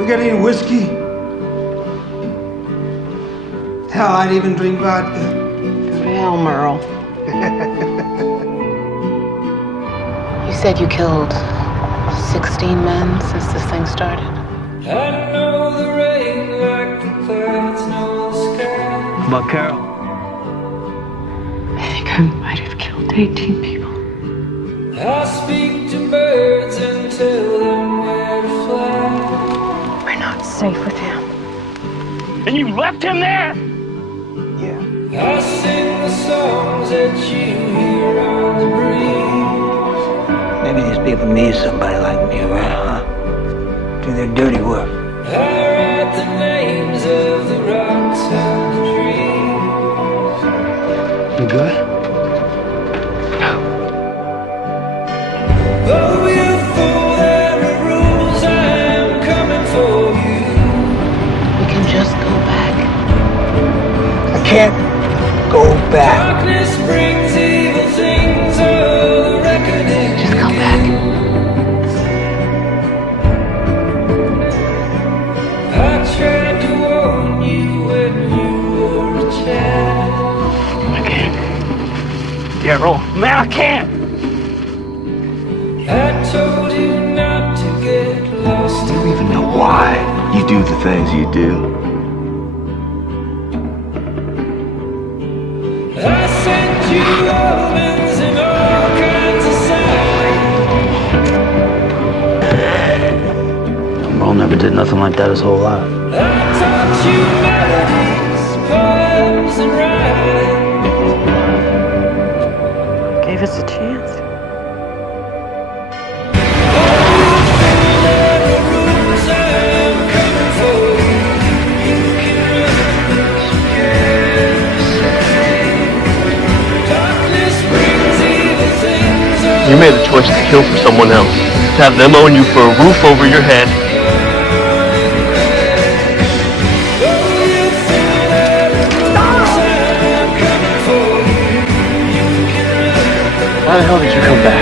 We got any whiskey? Hell, I'd even drink vodka. Go to hell, Merle. You said you killed 16 men since this thing started? I know the rain like the clouds know the sky. How about Carol? I think I might have killed 18 people. I speak to birds and tell them where to fly. We're not safe with him. And you left him there? Yeah. I sing the songs that you hear on the breeze. Maybe these people need somebody like me around, huh? Do their dirty work. I write the names of the rocks and the trees. You good? Oh, you fool, there are rules, I am coming for you. We can just go back. I can't go back. Darkness brings evil things, oh, the reckoning. Just go back. I tried to warn you when you were a child. I can't. Carol, man, I can't. I told you not to get lost. Do you even know why you do the things you do? I sent you omens and all kinds of signs. Merle never did nothing like that his whole life. I taught you melodies, poems, and rhymes. Gave us a chance. There are rules, I am coming for you. You can run, but you can't escape. Darkness brings evil things. You made a choice to kill for someone else, to have them own you for a roof over your head. How the hell did you come back?